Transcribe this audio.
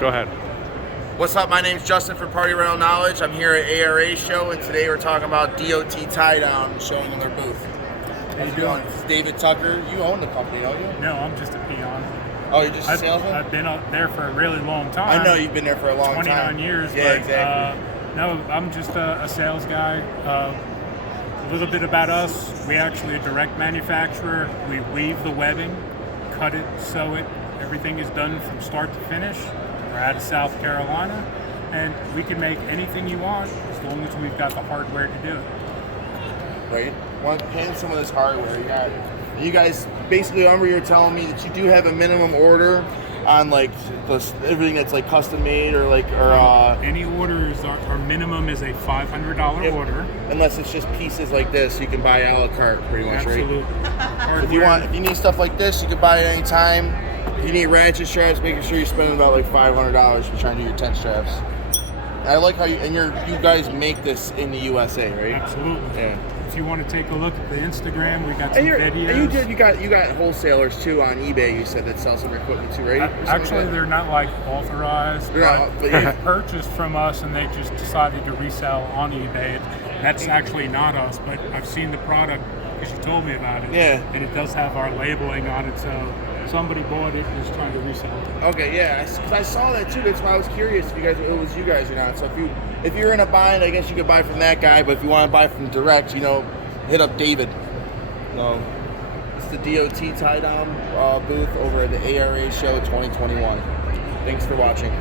Go ahead. What's up? My name's Justin from Party Rental Knowledge. I'm here at ARA Show, and today we're talking about DOT Tiedown, showing in their booth. How's it going? It's David Tucker. You own the company, don't you? No, I'm just a peon. Oh, you're just a salesman? I've been up there for a really long time. I know you've been there for a long 29 time. years. Yeah, but, exactly. No, I'm just a sales guy. A little bit about us. We actually a direct manufacturer. We weave the webbing, cut it, sew it. Everything is done from start to finish. We're out of South Carolina, and we can make anything you want as long as we've got the hardware to do it. Right? Want to hand some of this hardware. You guys basically, remember you were telling me that you do have a minimum order on like everything that's like custom made or any orders. Our minimum is a $500 order. Unless it's just pieces like this, you can buy a la carte pretty much, Absolutely. right? If you need stuff like this, you can buy it anytime. If you need ratchet straps, making sure you're spending about like $500 for trying to do your tent straps. I like how you guys make this in the USA, right? Absolutely. Yeah. If you want to take a look at the Instagram, we got some videos. And you got wholesalers too on eBay. You said that sell some equipment too, right? Actually, they're not like authorized. But they've purchased from us, and they just decided to resell on eBay. That's actually not us, but I've seen the product because you told me about it. Yeah. And it does have our labeling on it, so somebody bought it and is trying to resell it. Okay, yeah, because I saw that too. That's why I was curious if it was you guys or not. So if you're in a bind, I guess you could buy from that guy. But if you want to buy from direct, hit up David. It's the DOT Tiedown booth over at the ARA Show 2021. Thanks for watching.